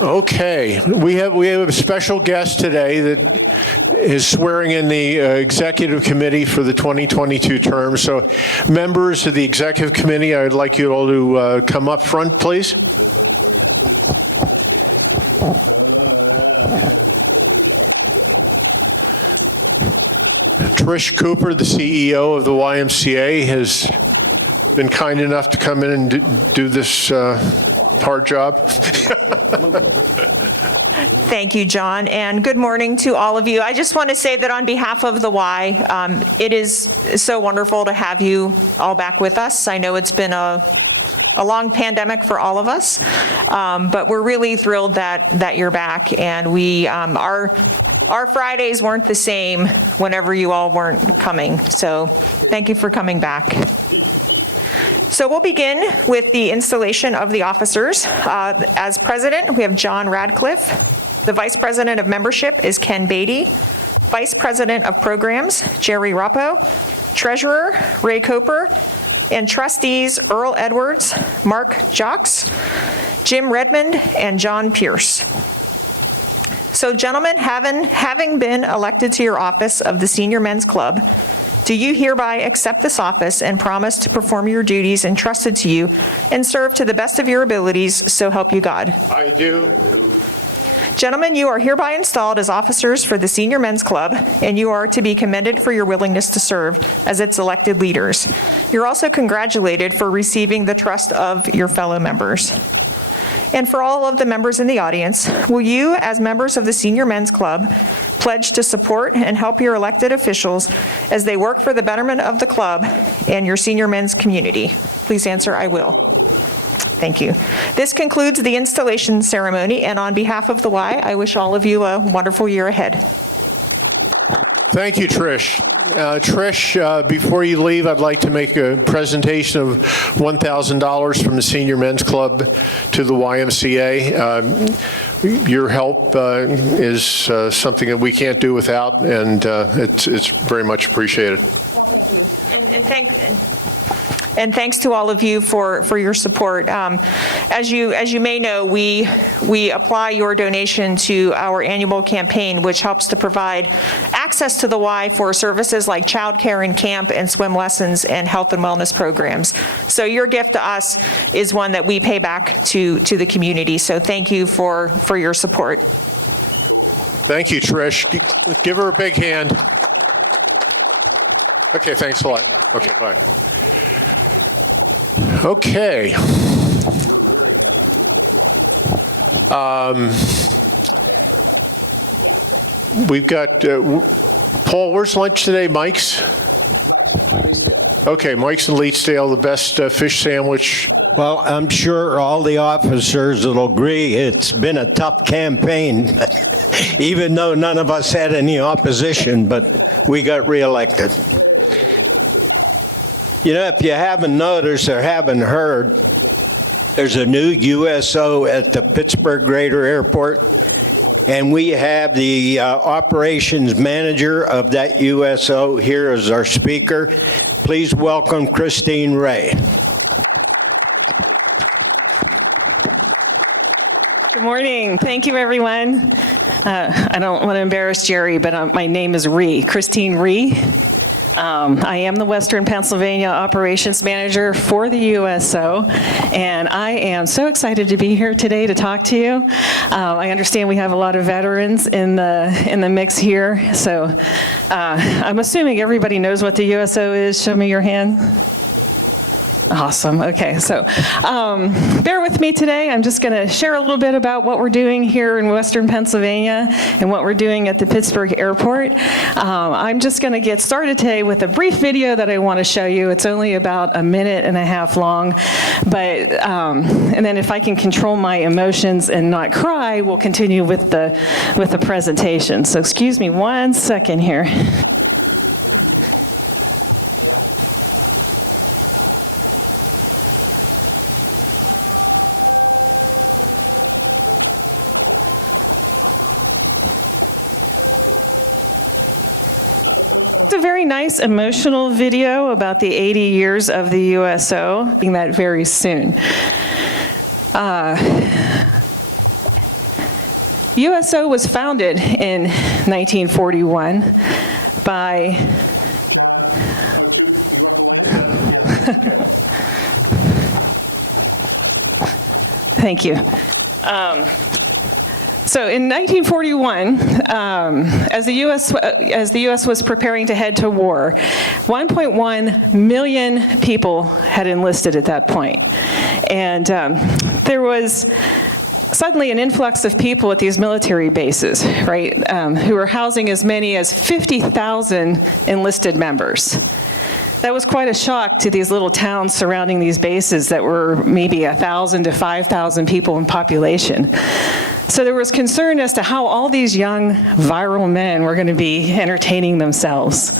Okay, we have a special guest today that is swearing in the executive committee for the 2022 term. So, members of the executive committee, I would like you all to come up front, please. Trish Cooper, the CEO of the YMCA, has been kind enough to come in and do this hard job. Thank you, John, and good morning to all of you. I just want to say that on behalf of the Y, it is so wonderful to have you all back with us. I know it's been a long pandemic for all of us, but we're really thrilled that you're back, and we our Fridays weren't the same whenever you all weren't coming. So thank you for coming back. So we'll begin with the installation of the officers. As president, we have John Radcliffe. The vice president of membership is Ken Beatty. Vice president of programs, Jerry Rappo. Treasurer, Ray Coper. And trustees, Earl Edwards, Mark Jocks, Jim Redmond, and John Pierce. So gentlemen, having been elected to your office of the Senior Men's Club, do you hereby accept this office and promise to perform your duties entrusted to you and serve to the best of your abilities, so help you God? I do. Gentlemen, you are hereby installed as officers for the Senior Men's Club, and you are to be commended for your willingness to serve as its elected leaders. You're also congratulated for receiving the trust of your fellow members. And for all of the members in the audience, will you, as members of the Senior Men's Club, pledge to support and help your elected officials as they work for the betterment of the club and your senior men's community? Please answer, I will. Thank you. This concludes the installation ceremony, and on behalf of the Y, I wish all of you a wonderful year ahead. Thank you, Trish. Trish, before you leave, I'd like to make a presentation of $1,000 from the Senior Men's Club to the YMCA. Your help is something that we can't do without, and it's very much appreciated. And thanks to all of you for your support. As you may know, we apply your donation to our annual campaign, which helps to provide access to the Y for services like childcare and camp and swim lessons and health and wellness programs. So your gift to us is one that we pay back to the community. So thank you for your support. Thank you, Trish. Give her a big hand. Okay, thanks a lot. Okay, bye. Okay. We've got, Paul, where's lunch today? Mike's? Okay, Mike's in Leetsdale, the best fish sandwich. Well, I'm sure all the officers will agree it's been a tough campaign, even though none of us had any opposition, but we got reelected. You know, if you haven't noticed or haven't heard, there's a new USO at the Pittsburgh Greater Airport, and we have the operations manager of that USO here as our speaker. Please welcome Christine Ree. Good morning. Thank you, everyone. I don't want to embarrass Jerry, but my name is Ree, Christine Ree. I am the Western Pennsylvania Operations Manager for the USO, and I am so excited to be here today to talk to you. I understand we have a lot of veterans in the mix here, so I'm assuming everybody knows what the USO is. Show me your hand. Awesome. Okay, so bear with me today. I'm just going to share a little bit about what we're doing here in Western Pennsylvania and what we're doing at the Pittsburgh Airport. I'm just going to get started today with a brief video that I want to show you. It's only about a minute and a half long, but and then if I can control my emotions and not cry, we'll continue with the presentation. So excuse me 1 second here. It's a very nice emotional video about the 80 years of the USO, being that very soon. USO was founded in 1941 by thank you. So in 1941, as the U.S. was preparing to head to war, 1.1 million people had enlisted at that point. And there was suddenly an influx of people at these military bases, right, who were housing as many as 50,000 enlisted members. That was quite a shock to these little towns surrounding these bases that were maybe 1,000 to 5,000 people in population. So there was concern as to how all these young viral men were going to be entertaining themselves.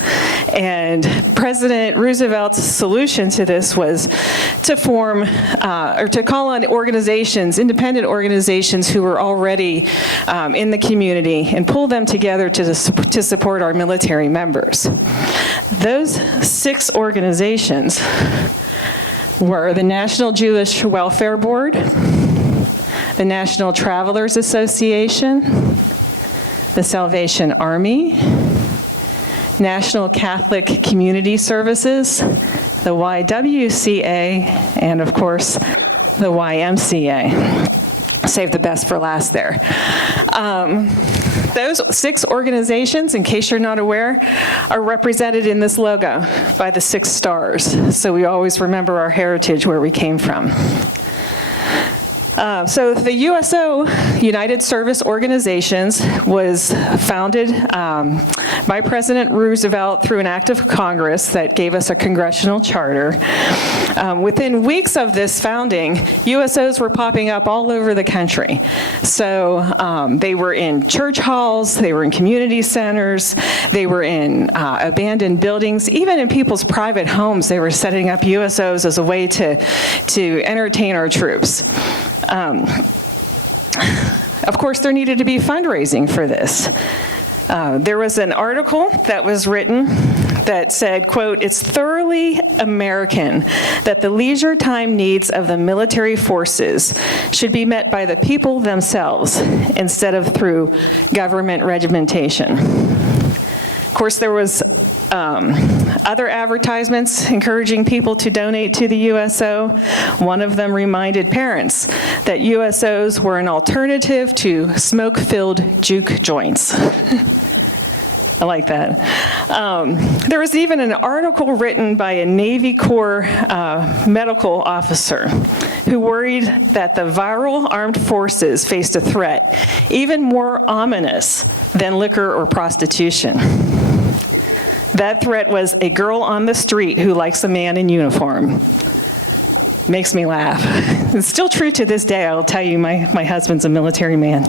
And President Roosevelt's solution to this was to form or to call on organizations, independent organizations who were already in the community and pull them together to support our military members. Those 6 organizations were the National Jewish Welfare Board, the National Travelers Association, the Salvation Army, National Catholic Community Services, the YWCA, and of course, the YMCA. Save the best for last there. Those 6 organizations, in case you're not aware, are represented in this logo by the 6 stars. So we always remember our heritage, where we came from. So the USO, United Service Organizations, was founded by President Roosevelt through an act of Congress that gave us a congressional charter. Within weeks of this founding, USOs were popping up all over the country. So they were in church halls, they were in community centers, they were in abandoned buildings, even in people's private homes. They were setting up USOs as a way to entertain our troops. Of course, there needed to be fundraising for this. There was an article that was written that said, quote, "It's thoroughly American that the leisure time needs of the military forces should be met by the people themselves instead of through government regimentation." Of course, there was other advertisements encouraging people to donate to the USO. One of them reminded parents that USOs were an alternative to smoke-filled juke joints. I like that. There was even an article written by a Navy Corps medical officer who worried that the viral armed forces faced a threat even more ominous than liquor or prostitution. That threat was a girl on the street who likes a man in uniform. Makes me laugh. It's still true to this day. I'll tell you, my husband's a military man.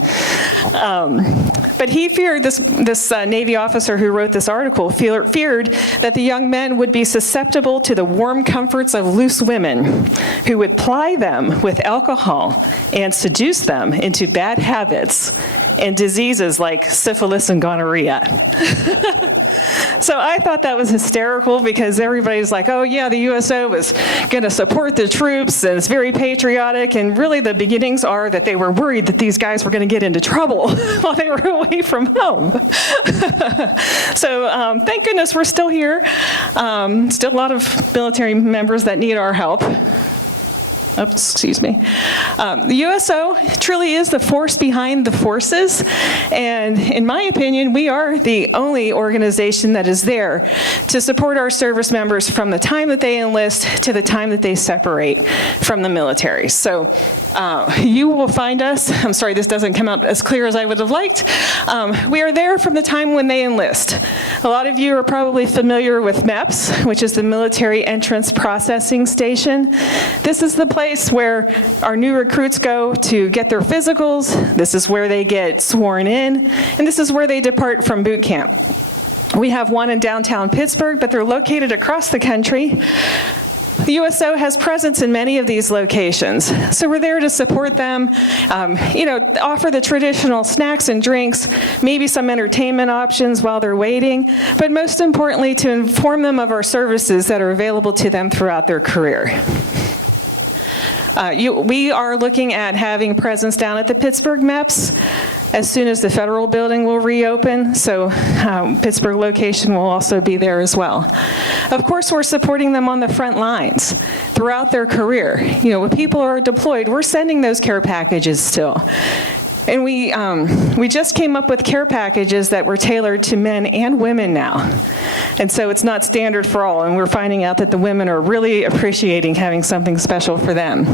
But he feared, this Navy officer who wrote this article feared that the young men would be susceptible to the warm comforts of loose women who would ply them with alcohol and seduce them into bad habits and diseases like syphilis and gonorrhea. So I thought that was hysterical because everybody's like, oh yeah, the USO was going to support the troops and it's very patriotic, and really the beginnings are that they were worried that these guys were going to get into trouble while they were away from home. So thank goodness we're still here. Still a lot of military members that need our help. Oops, excuse me. The USO truly is the force behind the forces, and in my opinion, we are the only organization that is there to support our service members from the time that they enlist to the time that they separate from the military. So you will find us, I'm sorry this doesn't come out as clear as I would have liked, we are there from the time when they enlist. A lot of you are probably familiar with MEPS, which is the Military Entrance Processing Station. This is the place where our new recruits go to get their physicals, this is where they get sworn in, and this is where they depart from boot camp. We have one in downtown Pittsburgh, but they're located across the country. The USO has presence in many of these locations, so we're there to support them, offer the traditional snacks and drinks, maybe some entertainment options while they're waiting, but most importantly to inform them of our services that are available to them throughout their career. We are looking at having presence down at the Pittsburgh MEPS as soon as the federal building will reopen, so Pittsburgh location will also be there as well. Of course, we're supporting them on the front lines throughout their career. When people are deployed, we're sending those care packages still. And we just came up with care packages that were tailored to men and women now. And so it's not standard for all, and we're finding out that the women are really appreciating having something special for them.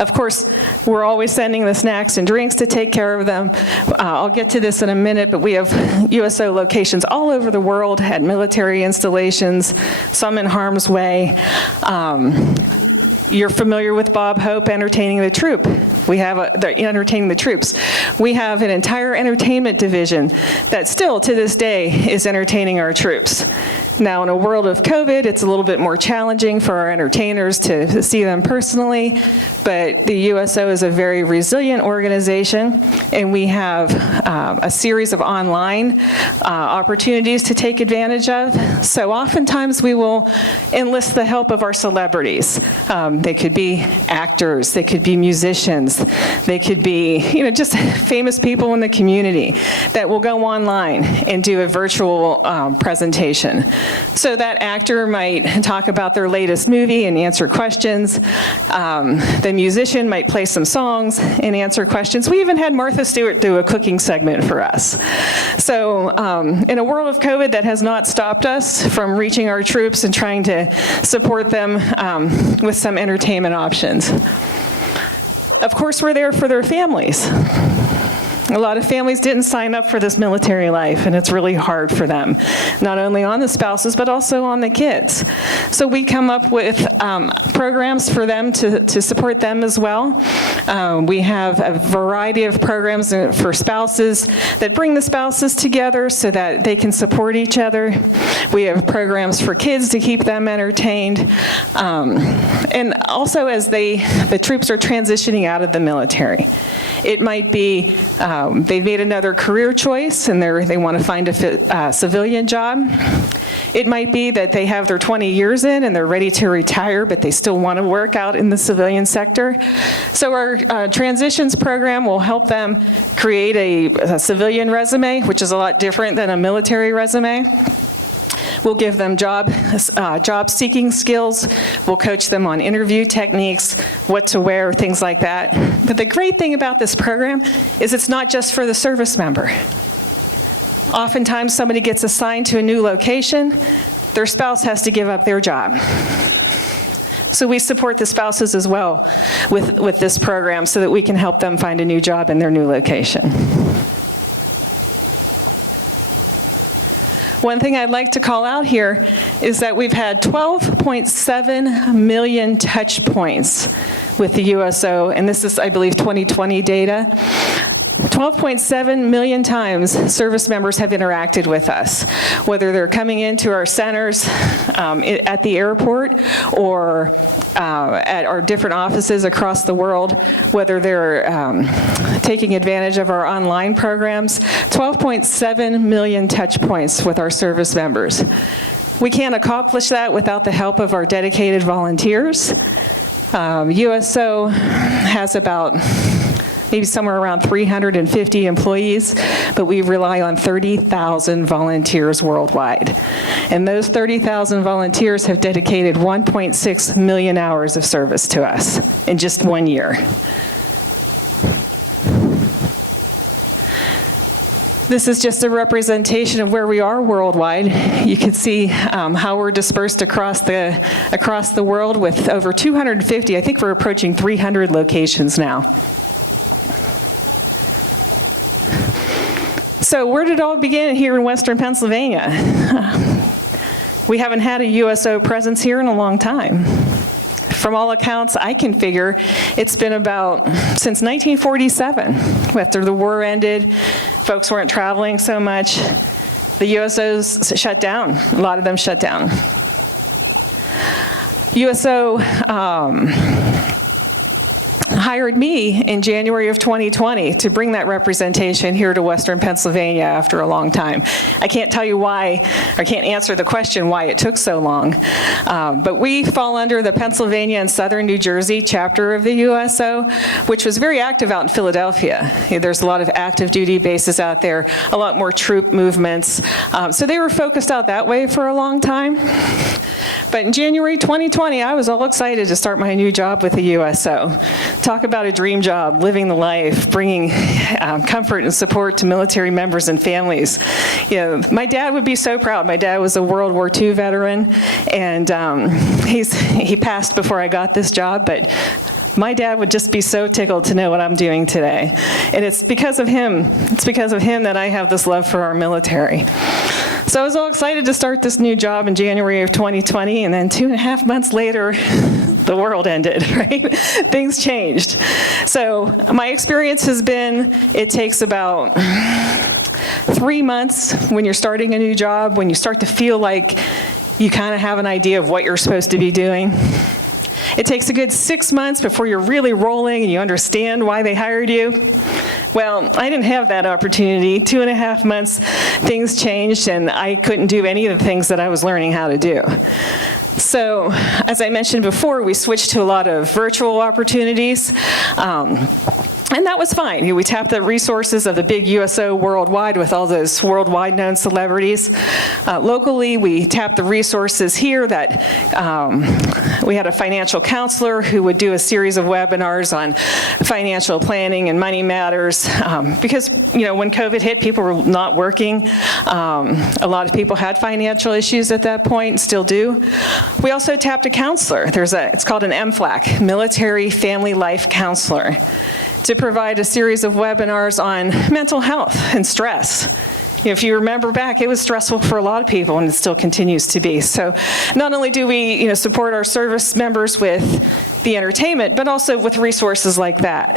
Of course, we're always sending the snacks and drinks to take care of them. I'll get to this in a minute, but we have USO locations all over the world at military installations, some in harm's way. You're familiar with Bob Hope entertaining the troop. We have entertaining the troops. We have an entire entertainment division that still to this day is entertaining our troops. Now, in a world of COVID, it's a little bit more challenging for our entertainers to see them personally, but the USO is a very resilient organization, and we have a series of online opportunities to take advantage of. So oftentimes we will enlist the help of our celebrities. They could be actors, they could be musicians, they could be, just famous people in the community that will go online and do a virtual presentation. So that actor might talk about their latest movie and answer questions. The musician might play some songs and answer questions. We even had Martha Stewart do a cooking segment for us. So in a world of COVID, that has not stopped us from reaching our troops and trying to support them with some entertainment options. Of course, we're there for their families. A lot of families didn't sign up for this military life, and it's really hard for them, not only on the spouses, but also on the kids. So we come up with programs for them to support them as well. We have a variety of programs for spouses that bring the spouses together so that they can support each other. We have programs for kids to keep them entertained. And also as the troops are transitioning out of the military. It might be they've made another career choice and they want to find a civilian job. It might be that they have their 20 years in and they're ready to retire, but they still want to work out in the civilian sector. So our transitions program will help them create a civilian resume, which is a lot different than a military resume. We'll give them job-seeking skills. We'll coach them on interview techniques, what to wear, things like that. But the great thing about this program is it's not just for the service member. Oftentimes, somebody gets assigned to a new location, their spouse has to give up their job. So we support the spouses as well with this program so that we can help them find a new job in their new location. One thing I'd like to call out here is that we've had 12.7 million touch points with the USO, and this is, I believe, 2020 data. 12.7 million times service members have interacted with us, whether they're coming into our centers at the airport or at our different offices across the world, whether they're taking advantage of our online programs. 12.7 million touch points with our service members. We can't accomplish that without the help of our dedicated volunteers. USO has about maybe somewhere around 350 employees, but we rely on 30,000 volunteers worldwide. And those 30,000 volunteers have dedicated 1.6 million hours of service to us in just 1 year. This is just a representation of where we are worldwide. You can see how we're dispersed across the world with over 250. I think we're approaching 300 locations now. So where did it all begin? Here in Western Pennsylvania. We haven't had a USO presence here in a long time. From all accounts, I can figure it's been about since 1947. After the war ended, folks weren't traveling so much. The USOs shut down. A lot of them shut down. USO hired me in January of 2020 to bring that representation here to Western Pennsylvania after a long time. I can't tell you why, I can't answer the question why it took so long, but we fall under the Pennsylvania and Southern New Jersey chapter of the USO, which was very active out in Philadelphia. There's a lot of active duty bases out there, a lot more troop movements, so they were focused out that way for a long time. But in January 2020, I was all excited to start my new job with the USO. Talk about a dream job, living the life, bringing comfort and support to military members and families. You know, my dad would be so proud. My dad was a World War II veteran, and he passed before I got this job, but my dad would just be so tickled to know what I'm doing today. And it's because of him. It's because of him that I have this love for our military. So I was all excited to start this new job in January of 2020, and then 2.5 months later, the world ended, right? Things changed. So my experience has been, it takes about 3 months when you're starting a new job, when you start to feel like you kind of have an idea of what you're supposed to be doing. It takes a good 6 months before you're really rolling and you understand why they hired you. Well, I didn't have that opportunity. 2.5 months, things changed, and I couldn't do any of the things that I was learning how to do. So, as I mentioned before, we switched to a lot of virtual opportunities. And that was fine. We tapped the resources of the big USO worldwide with all those worldwide known celebrities. Locally, we tapped the resources here that we had a financial counselor who would do a series of webinars on financial planning and money matters. Because, you know, when COVID hit, people were not working. A lot of people had financial issues at that point and still do. We also tapped a counselor. It's called an MFLAC, Military Family Life Counselor, to provide a series of webinars on mental health and stress. If you remember back, it was stressful for a lot of people, and it still continues to be. So not only do we support our service members with the entertainment, but also with resources like that.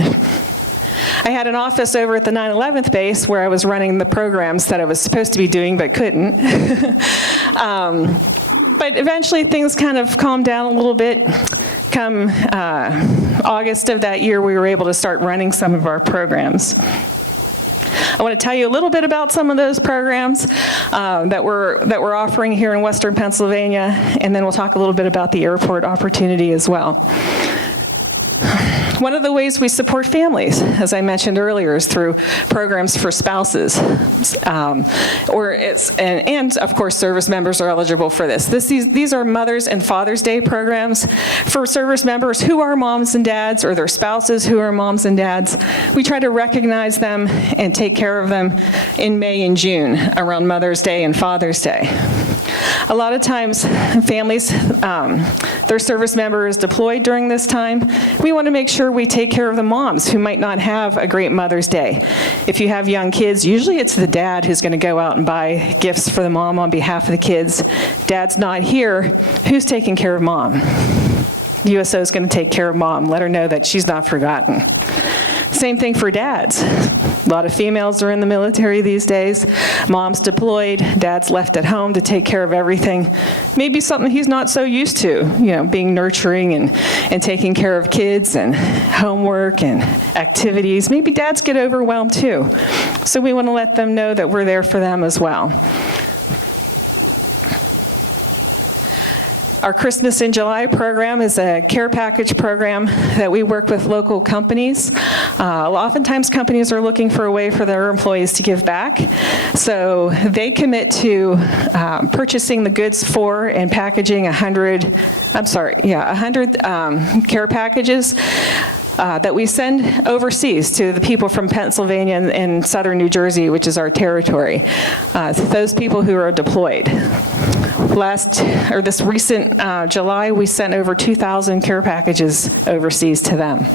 I had an office over at the 9/11th base where I was running the programs that I was supposed to be doing but couldn't. But eventually things kind of calmed down a little bit. Come August of that year, we were able to start running some of our programs. I want to tell you a little bit about some of those programs that we're offering here in Western Pennsylvania, and then we'll talk a little bit about the airport opportunity as well. One of the ways we support families, as I mentioned earlier, is through programs for spouses. And of course, service members are eligible for this. These are Mother's and Father's Day programs for service members who are moms and dads, or their spouses who are moms and dads. We try to recognize them and take care of them in May and June around Mother's Day and Father's Day. A lot of times, families, their service member is deployed during this time. We want to make sure we take care of the moms who might not have a great Mother's Day. If you have young kids, usually it's the dad who's going to go out and buy gifts for the mom on behalf of the kids. Dad's not here. Who's taking care of mom? USO is going to take care of mom. Let her know that she's not forgotten. Same thing for dads. A lot of females are in the military these days. Mom's deployed, dad's left at home to take care of everything. Maybe something he's not so used to, being nurturing and taking care of kids and homework and activities. Maybe dads get overwhelmed too. So we want to let them know that we're there for them as well. Our Christmas in July program is a care package program that we work with local companies. Oftentimes companies are looking for a way for their employees to give back. So they commit to purchasing the goods for and packaging 100 care packages that we send overseas to the people from Pennsylvania and southern New Jersey, which is our territory, those people who are deployed. This recent July, we sent over 2,000 care packages overseas to them.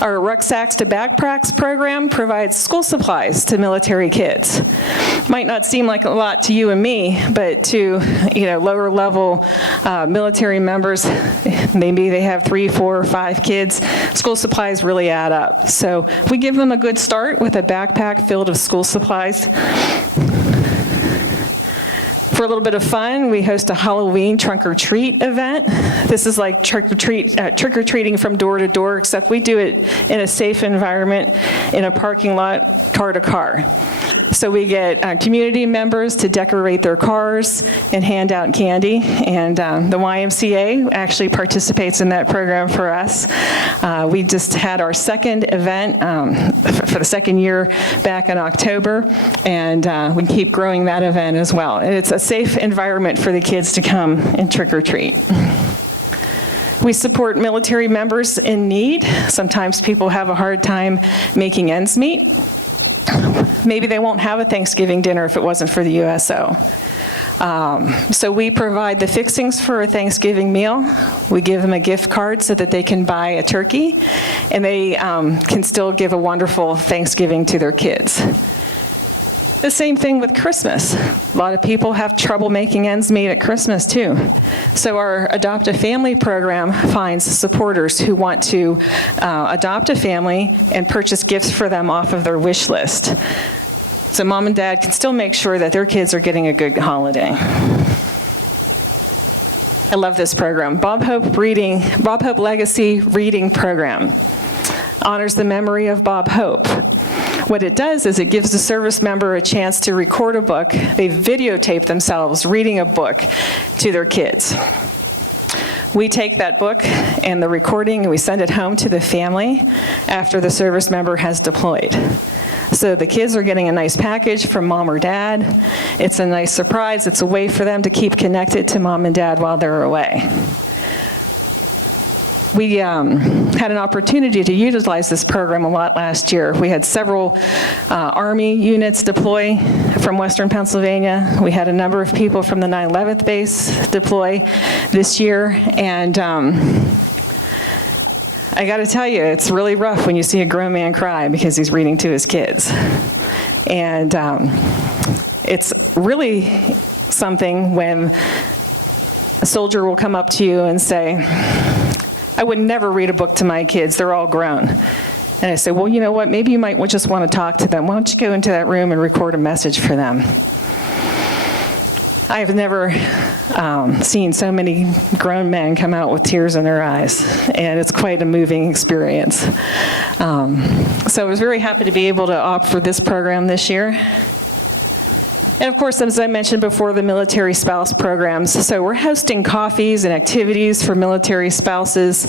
Our Rucksacks to Backpacks program provides school supplies to military kids. Might not seem like a lot to you and me, but to lower level military members, maybe they have 3, 4, or 5 kids, school supplies really add up. So we give them a good start with a backpack filled with school supplies. For a little bit of fun, we host a Halloween trunk or treat event. This is like trick or treating from door to door, except we do it in a safe environment in a parking lot, car to car. So we get community members to decorate their cars and hand out candy, and the YMCA actually participates in that program for us. We just had our second event for the second year back in October, and we keep growing that event as well. And it's a safe environment for the kids to come and trick or treat. We support military members in need. Sometimes people have a hard time making ends meet. Maybe they won't have a Thanksgiving dinner if it wasn't for the USO. So we provide the fixings for a Thanksgiving meal. We give them a gift card so that they can buy a turkey, and they can still give a wonderful Thanksgiving to their kids. The same thing with Christmas. A lot of people have trouble making ends meet at Christmas too. So our Adopt a Family program finds supporters who want to adopt a family and purchase gifts for them off of their wish list. So mom and dad can still make sure that their kids are getting a good holiday. I love this program. Bob Hope Legacy Reading Program honors the memory of Bob Hope. What it does is it gives the service member a chance to record a book. They videotape themselves reading a book to their kids. We take that book and the recording and we send it home to the family after the service member has deployed. So the kids are getting a nice package from mom or dad. It's a nice surprise. It's a way for them to keep connected to mom and dad while they're away. We had an opportunity to utilize this program a lot last year. We had several Army units deploy from Western Pennsylvania. We had a number of people from the 9/11th base deploy this year, and I got to tell you, it's really rough when you see a grown man cry because he's reading to his kids. And it's really something when a soldier will come up to you and say, I would never read a book to my kids, they're all grown. And I say, well, you know what, maybe you might just want to talk to them. Why don't you go into that room and record a message for them? I've never seen so many grown men come out with tears in their eyes, and it's quite a moving experience. So I was very happy to be able to opt for this program this year. And of course, as I mentioned before, the military spouse programs. So we're hosting coffees and activities for military spouses.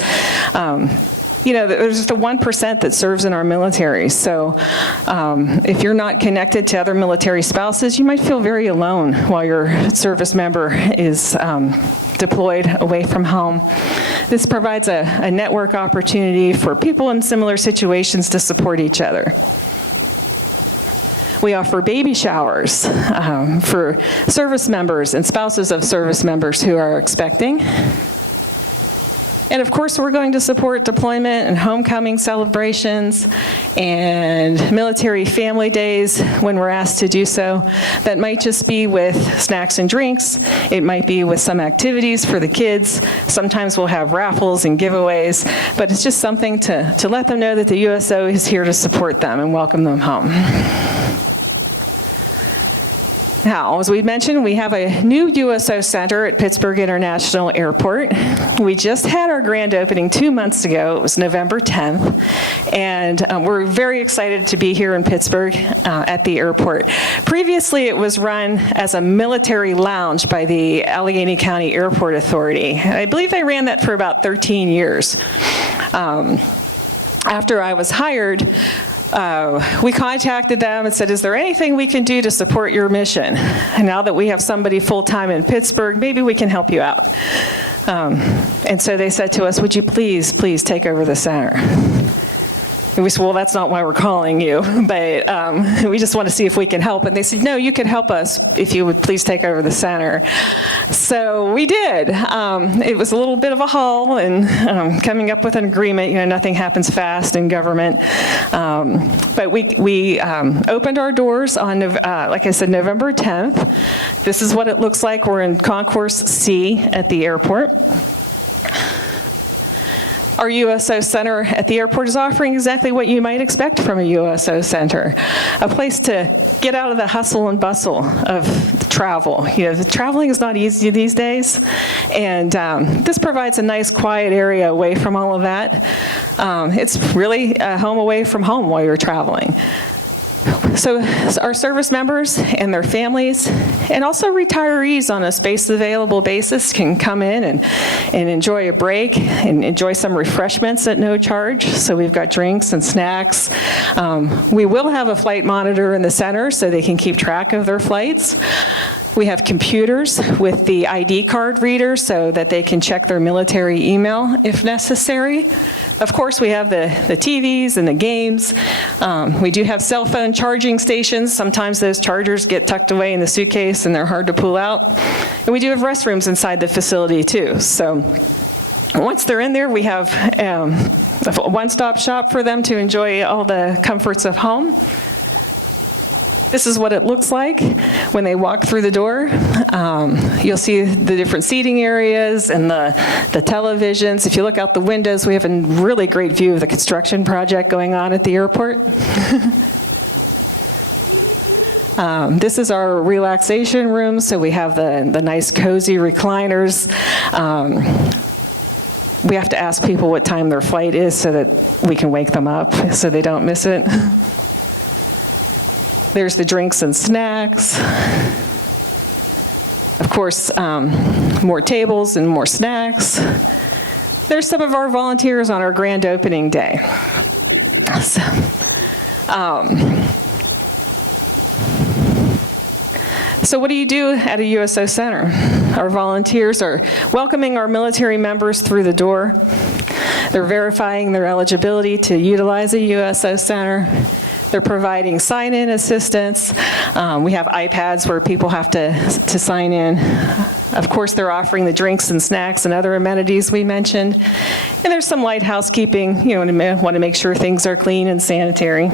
There's just the 1% that serves in our military. So if you're not connected to other military spouses, you might feel very alone while your service member is deployed away from home. This provides a network opportunity for people in similar situations to support each other. We offer baby showers for service members and spouses of service members who are expecting. And of course, we're going to support deployment and homecoming celebrations and military family days when we're asked to do so. That might just be with snacks and drinks. It might be with some activities for the kids. Sometimes we'll have raffles and giveaways, but it's just something to let them know that the USO is here to support them and welcome them home. Now, as we mentioned, we have a new USO Center at Pittsburgh International Airport. We just had our grand opening 2 months ago. It was November 10th, and we're very excited to be here in Pittsburgh at the airport. Previously, it was run as a military lounge by the Allegheny County Airport Authority. I believe they ran that for about 13 years. After I was hired, we contacted them and said, is there anything we can do to support your mission? And now that we have somebody full-time in Pittsburgh, maybe we can help you out. And so they said to us, would you please take over the center? And we said, well, that's not why we're calling you, but we just want to see if we can help. And they said, no, you could help us if you would please take over the center. So we did. It was a little bit of a haul, and coming up with an agreement, nothing happens fast in government. But we opened our doors on, like I said, November 10th. This is what it looks like. We're in Concourse C at the airport. Our USO Center at the airport is offering exactly what you might expect from a USO Center, a place to get out of the hustle and bustle of travel. Traveling is not easy these days, and this provides a nice quiet area away from all of that. It's really a home away from home while you're traveling. So our service members and their families, and also retirees on a space available basis, can come in and enjoy a break and enjoy some refreshments at no charge. So we've got drinks and snacks. We will have a flight monitor in the center so they can keep track of their flights. We have computers with the ID card reader so that they can check their military email if necessary. Of course, we have the TVs and the games. We do have cell phone charging stations. Sometimes those chargers get tucked away in the suitcase and they're hard to pull out. And we do have restrooms inside the facility too. So once they're in there, we have a one-stop shop for them to enjoy all the comforts of home. This is what it looks like when they walk through the door. You'll see the different seating areas and the televisions. If you look out the windows, we have a really great view of the construction project going on at the airport. This is our relaxation room, so we have the nice cozy recliners. We have to ask people what time their flight is so that we can wake them up so they don't miss it. There's the drinks and snacks. Of course, more tables and more snacks. There's some of our volunteers on our grand opening day. So what do you do at a USO Center? Our volunteers are welcoming our military members through the door. They're verifying their eligibility to utilize a USO Center. They're providing sign-in assistance. We have iPads where people have to sign in. Of course, they're offering the drinks and snacks and other amenities we mentioned. And there's some light housekeeping. You want to make sure things are clean and sanitary.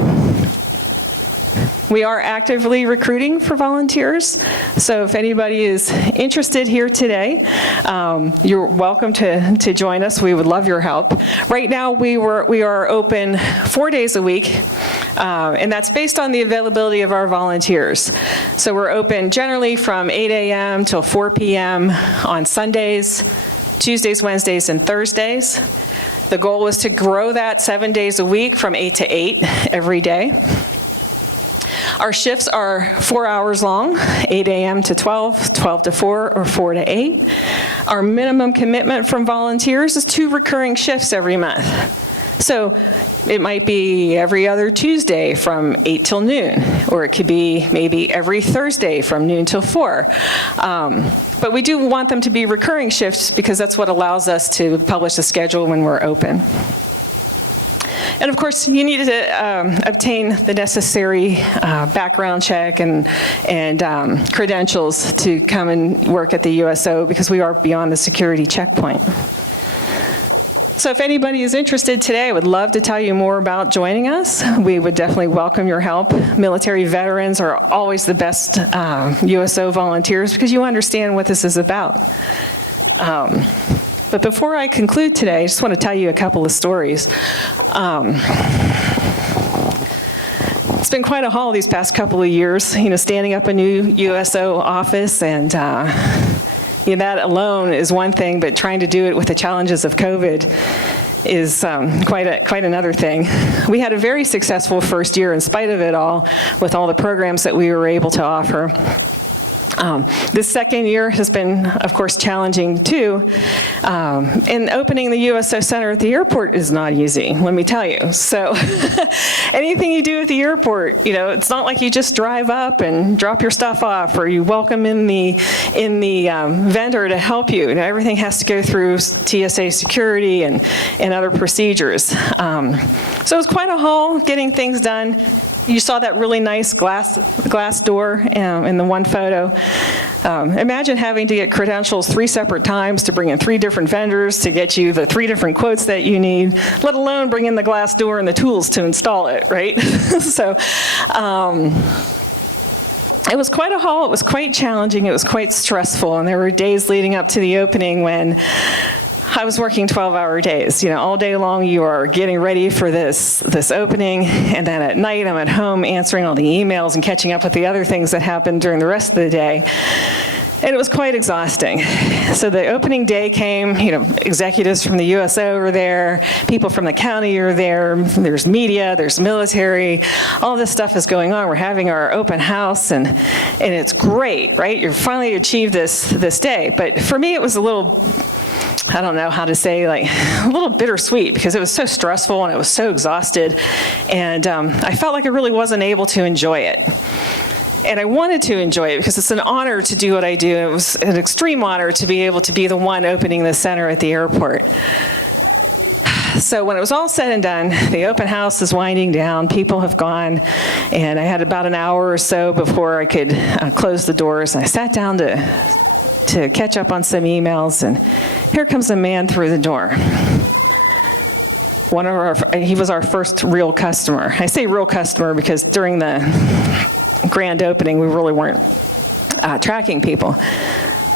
We are actively recruiting for volunteers, so if anybody is interested here today, you're welcome to join us. We would love your help. Right now, we are open 4 days a week, and that's based on the availability of our volunteers. So we're open generally from 8 a.m. till 4 p.m. on Sundays, Tuesdays, Wednesdays, and Thursdays. The goal is to grow that 7 days a week from 8 to 8 every day. Our shifts are 4 hours long, 8 a.m. to 12, 12 to 4, or 4 to 8. Our minimum commitment from volunteers is 2 recurring shifts every month. So it might be every other Tuesday from 8 till noon, or it could be maybe every Thursday from noon till 4. But we do want them to be recurring shifts because that's what allows us to publish a schedule when we're open. And of course, you needed to obtain the necessary background check and credentials to come and work at the USO because we are beyond the security checkpoint. So if anybody is interested today, I would love to tell you more about joining us. We would definitely welcome your help. Military veterans are always the best USO volunteers because you understand what this is about. But before I conclude today, I just want to tell you a couple of stories. It's been quite a haul these past couple of years, standing up a new USO office, and that alone is one thing, but trying to do it with the challenges of COVID is quite another thing. We had a very successful first year in spite of it all, with all the programs that we were able to offer. This second year has been, of course, challenging too. And opening the USO Center at the airport is not easy, let me tell you. So anything you do at the airport, it's not like you just drive up and drop your stuff off, or you welcome in the vendor to help you. Everything has to go through TSA security and other procedures. So it was quite a haul getting things done. You saw that really nice glass door in the one photo. Imagine having to get credentials 3 separate times to bring in 3 different vendors to get you the 3 different quotes that you need, let alone bring in the glass door and the tools to install it, right? So it was quite a haul. It was quite challenging. It was quite stressful. And there were days leading up to the opening when I was working 12-hour days. All day long you are getting ready for this opening, and then at night I'm at home answering all the emails and catching up with the other things that happened during the rest of the day. And it was quite exhausting. So the opening day came, executives from the USO were there, people from the county are there, there's media, there's military, all this stuff is going on. We're having our open house, and it's great, right? You finally achieved this day. But for me, it was a little, I don't know how to say, a little bittersweet, because it was so stressful and it was so exhausted, and I felt like I really wasn't able to enjoy it. And I wanted to enjoy it because it's an honor to do what I do. It was an extreme honor to be able to be the one opening the center at the airport. So when it was all said and done, the open house is winding down, people have gone, and I had about an hour or so before I could close the doors, and I sat down to catch up on some emails, and here comes a man through the door. He was our first real customer. I say real customer because during the grand opening, we really weren't tracking people.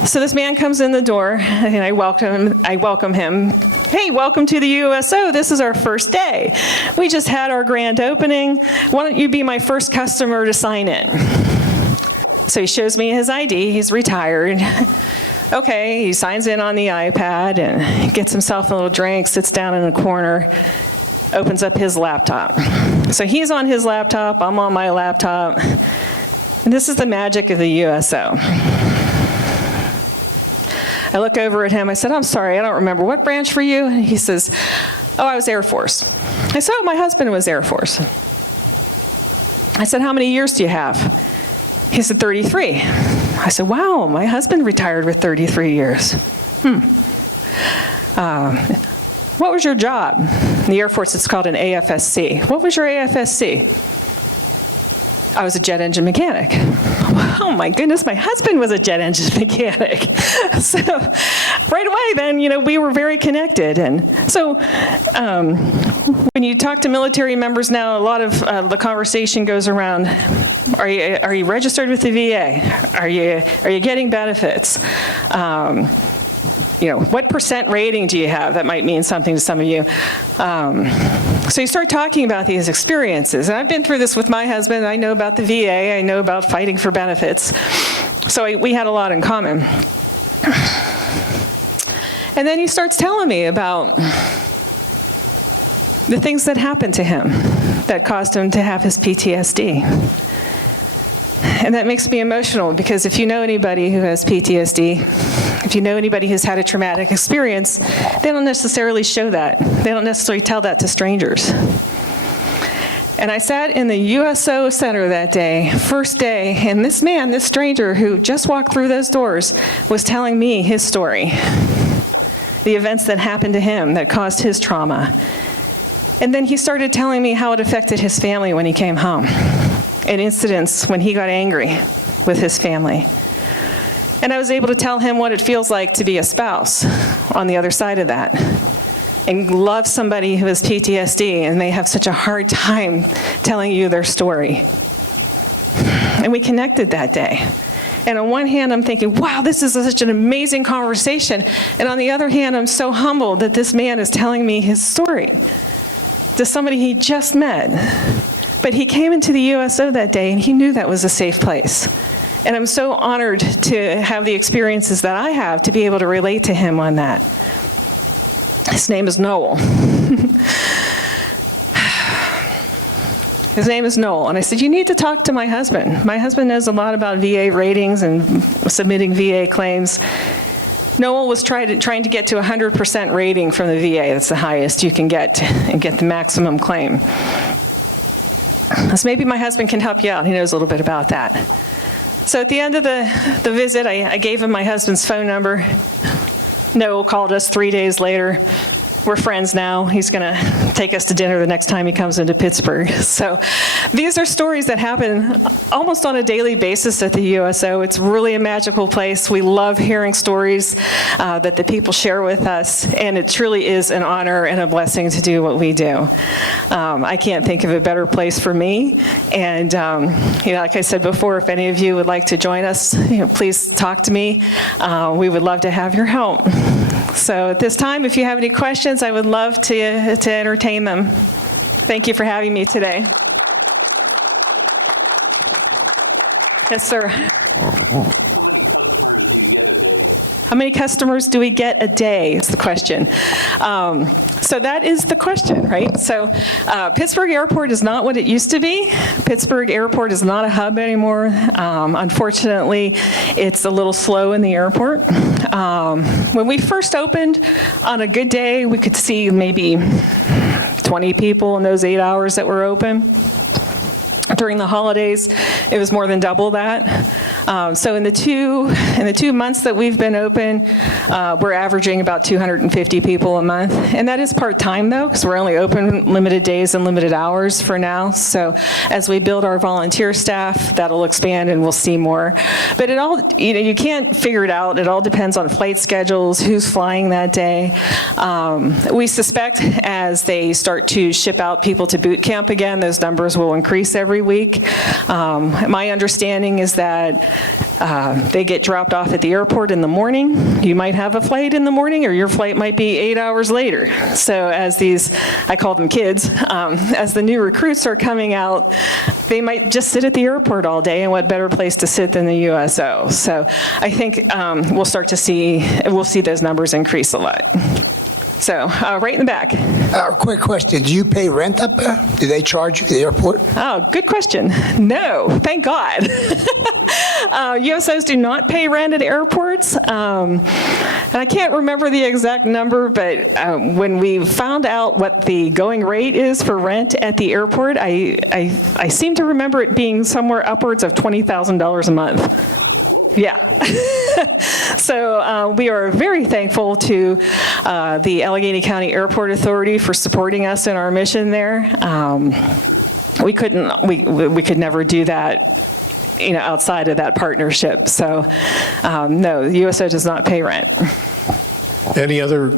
So this man comes in the door, and I welcome him. Hey, welcome to the USO. This is our first day. We just had our grand opening. Why don't you be my first customer to sign in? So he shows me his ID. He's retired. Okay, he signs in on the iPad and gets himself a little drink, sits down in a corner, opens up his laptop. So he's on his laptop, I'm on my laptop, and this is the magic of the USO. I look over at him, I said, I'm sorry, I don't remember, what branch were you? And he says, oh, I was Air Force. I said, oh, my husband was Air Force. I said, how many years do you have? He said, 33. I said, wow, my husband retired with 33 years. What was your job? In the Air Force, it's called an AFSC. What was your AFSC? I was a jet engine mechanic. Oh my goodness, my husband was a jet engine mechanic. So right away then, we were very connected. And so when you talk to military members now, a lot of the conversation goes around, are you registered with the VA? Are you getting benefits? What % rating do you have? That might mean something to some of you. So you start talking about these experiences. And I've been through this with my husband. I know about the VA. I know about fighting for benefits. So we had a lot in common. And then he starts telling me about the things that happened to him that caused him to have his PTSD. And that makes me emotional, because if you know anybody who has PTSD, if you know anybody who's had a traumatic experience, they don't necessarily show that. They don't necessarily tell that to strangers. And I sat in the USO Center that day, first day, and this man, this stranger who just walked through those doors, was telling me his story, the events that happened to him that caused his trauma. And then he started telling me how it affected his family when he came home, and incidents when he got angry with his family. And I was able to tell him what it feels like to be a spouse on the other side of that, and love somebody who has PTSD and they have such a hard time telling you their story. And we connected that day. And on one hand, I'm thinking, wow, this is such an amazing conversation. And on the other hand, I'm so humbled that this man is telling me his story to somebody he just met. But he came into the USO that day, and he knew that was a safe place. And I'm so honored to have the experiences that I have to be able to relate to him on that. His name is Noel. His name is Noel. And I said, you need to talk to my husband. My husband knows a lot about VA ratings and submitting VA claims. Noel was trying to get to 100% rating from the VA. That's the highest you can get and get the maximum claim. So maybe my husband can help you out. He knows a little bit about that. So at the end of the visit, I gave him my husband's phone number. Noel called us 3 days later. We're friends now. He's going to take us to dinner the next time he comes into Pittsburgh. So these are stories that happen almost on a daily basis at the USO. It's really a magical place. We love hearing stories that the people share with us, and it truly is an honor and a blessing to do what we do. I can't think of a better place for me. And like I said before, if any of you would like to join us, please talk to me. We would love to have your help. So at this time, if you have any questions, I would love to entertain them. Thank you for having me today. Yes, sir. How many customers do we get a day is the question. So that is the question, right? So Pittsburgh Airport is not what it used to be. Pittsburgh Airport is not a hub anymore. Unfortunately, it's a little slow in the airport. When we first opened, on a good day, we could see maybe 20 people in those 8 hours that were open. During the holidays, it was more than double that. So in the two months that we've been open, we're averaging about 250 people a month. And that is part-time, though, because we're only open limited days and limited hours for now. So as we build our volunteer staff, that'll expand and we'll see more. But it all, you can't figure it out. It all depends on flight schedules, who's flying that day. We suspect as they start to ship out people to boot camp again, those numbers will increase every week. My understanding is that they get dropped off at the airport in the morning. You might have a flight in the morning, or your flight might be 8 hours later. So as these, I call them kids, as the new recruits are coming out, they might just sit at the airport all day, and what better place to sit than the USO? So I think we'll see those numbers increase a lot. So, right in the back. Quick question. Do you pay rent up there? Do they charge you at the airport? Oh, good question. No, thank God. USOs do not pay rent at airports. And I can't remember the exact number, but when we found out what the going rate is for rent at the airport, I seem to remember it being somewhere upwards of $20,000 a month. Yeah. So we are very thankful to the Allegheny County Airport Authority for supporting us in our mission there. We could never do that, outside of that partnership. So no, the USO does not pay rent. Any other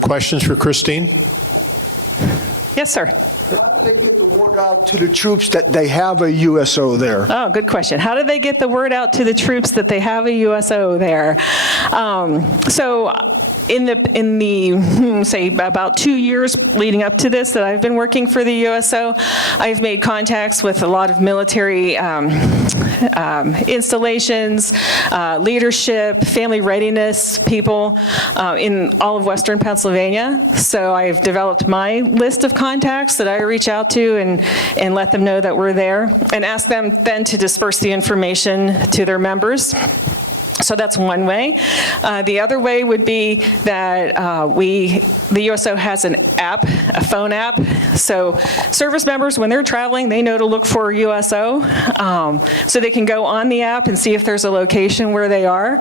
questions for Christine? Yes, sir. How do they get the word out to the troops that they have a USO there? Oh, good question. How do they get the word out to the troops that they have a USO there? So in the say about 2 years leading up to this that I've been working for the USO, I've made contacts with a lot of military installations, leadership, family readiness people in all of Western Pennsylvania. So I've developed my list of contacts that I reach out to and let them know that we're there, and ask them then to disperse the information to their members. So that's one way. The other way would be that the USO has an app, a phone app. So service members, when they're traveling, they know to look for USO. So they can go on the app and see if there's a location where they are.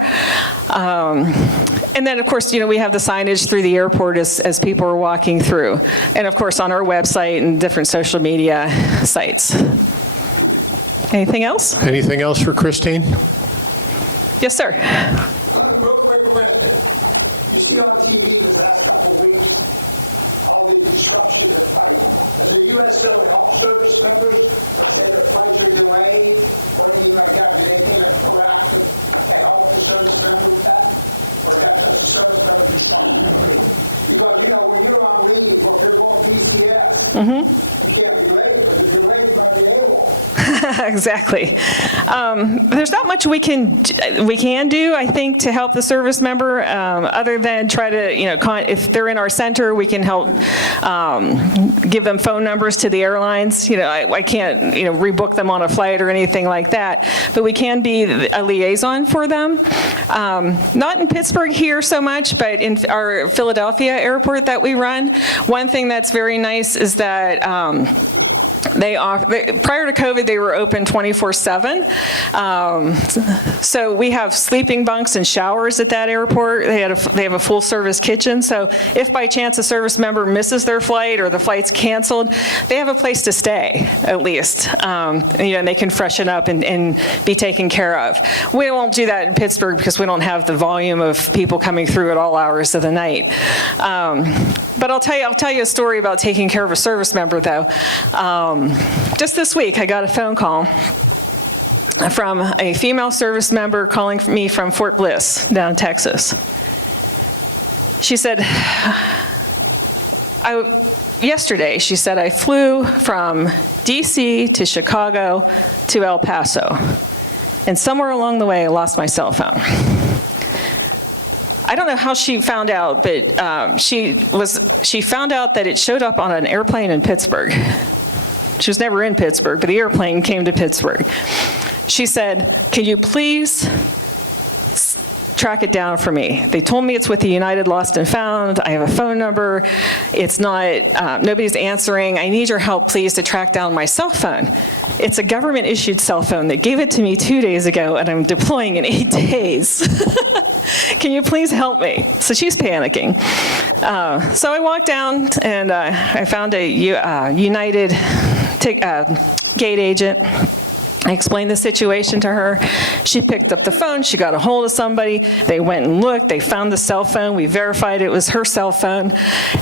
And then, of course, we have the signage through the airport as people are walking through. And, of course, on our website and different social media sites. Anything else? Anything else for Christine? Yes, sir. Real quick question. You see on TV the last couple of weeks, all the disruption of flights. The USO help service members, say the flights are delayed, something like that, they need a proactive to help the service members with that. That's what the service members are trying to do. Well, when you're on leave, they're more PCS. You're delayed by the airline. Exactly. There's not much we can do, I think, to help the service member, other than try to, if they're in our center, we can help give them phone numbers to the airlines. I can't, rebook them on a flight or anything like that, but we can be a liaison for them. Not in Pittsburgh here so much, but in our Philadelphia airport that we run. One thing that's very nice is that prior to COVID, they were open 24/7. So we have sleeping bunks and showers at that airport. They have a full service kitchen. So if by chance a service member misses their flight or the flight's canceled, they have a place to stay at least. And they can freshen up and be taken care of. We won't do that in Pittsburgh because we don't have the volume of people coming through at all hours of the night. But I'll tell you a story about taking care of a service member though. Just this week, I got a phone call from a female service member calling me from Fort Bliss, down in Texas. She said, yesterday, she said, I flew from DC to Chicago to El Paso, and somewhere along the way, I lost my cell phone. I don't know how she found out, but she found out that it showed up on an airplane in Pittsburgh. She was never in Pittsburgh, but the airplane came to Pittsburgh. She said, can you please track it down for me? They told me it's with the United Lost and Found. I have a phone number. It's not, nobody's answering. I need your help, please, to track down my cell phone. It's a government-issued cell phone. They gave it to me 2 days ago, and I'm deploying in 8 days. Can you please help me? So she's panicking. So I walked down, and I found a United gate agent. I explained the situation to her. She picked up the phone. She got a hold of somebody. They went and looked. They found the cell phone. We verified it was her cell phone.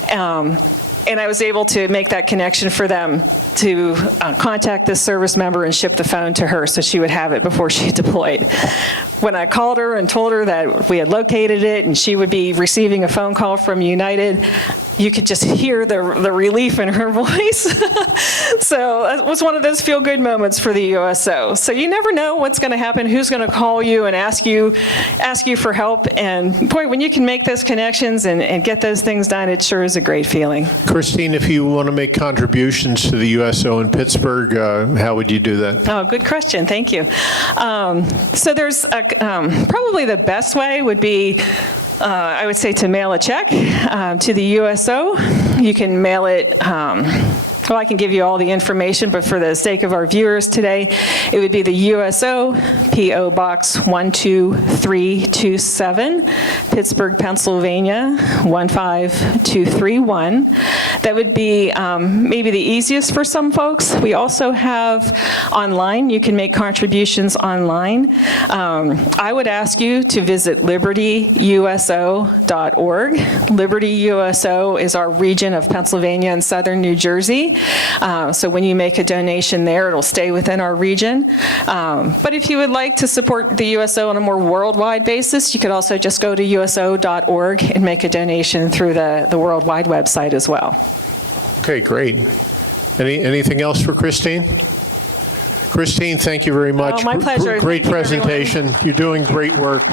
And I was able to make that connection for them to contact this service member and ship the phone to her so she would have it before she deployed. When I called her and told her that we had located it and she would be receiving a phone call from United, you could just hear the relief in her voice. So it was one of those feel-good moments for the USO. So you never know what's going to happen, who's going to call you and ask you for help. And boy, when you can make those connections and get those things done, it sure is a great feeling. Christine, if you want to make contributions to the USO in Pittsburgh, how would you do that? Oh, good question. Thank you. So there's probably the best way would be, I would say, to mail a check to the USO. You can mail it, well, I can give you all the information, but for the sake of our viewers today, it would be the USO, P.O. Box 12327, Pittsburgh, Pennsylvania, 15231. That would be maybe the easiest for some folks. We also have online. You can make contributions online. I would ask you to visit libertyuso.org. Liberty USO is our region of Pennsylvania and southern New Jersey. So when you make a donation there, it'll stay within our region. But if you would like to support the USO on a more worldwide basis, you could also just go to uso.org and make a donation through the worldwide website as well. Okay, great. Anything else for Christine? Christine, thank you very much. Oh, my pleasure. Great Thank you, everyone. presentation. You're doing great work.